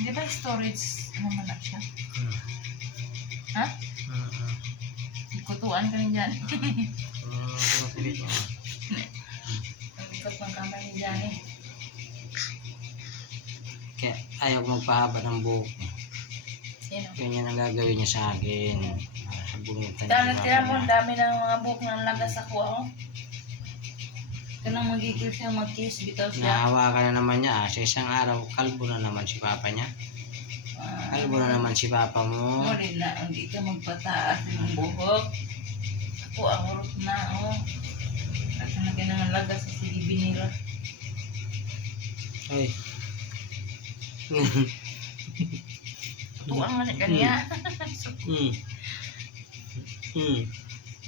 Di ba storage naman na siya? Ha? Ikutuan ka rin dyan. Ang ikot ng kamay ni Johnny. Kaya ayaw magpahaba ng buhok. Sino? Yun ang gagawin niya sa akin. Sabungitan Tira mo, ang dami ng mga buhok ng lagas ako. Oh. Kanang magigil siya, mag-kiss, bitaw siya. Nahawakan na naman niya. Sa isang araw, kalbo na naman si papa niya. Kalbo na naman si papa mo. Muli na, hindi ka magpataas ng buhok. Ako, ang urot na, oh. At na kinangan lagas sa sige binira. Ay. Tuwang man kanya.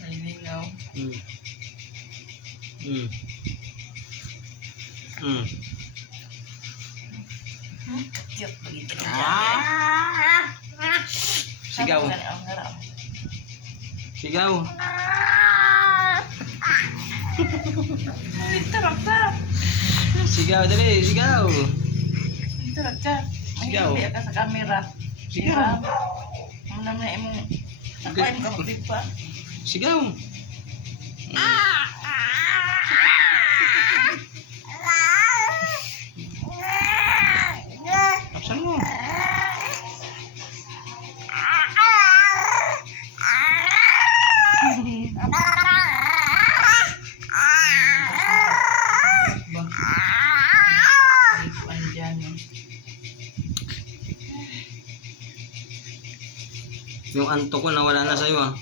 Nalinaw. Cute begitu. Sigaw. Sigaw. Tarap-tarap. Sigaw dali, sigaw. Tarap-tarap. Sigaw. Hindi ka sa kamera. Sigaw. Ang naman na mo. Ako ay makapit pa. Sigaw. Kapsan mo. Yung anto ko nawala na sa'yo ah.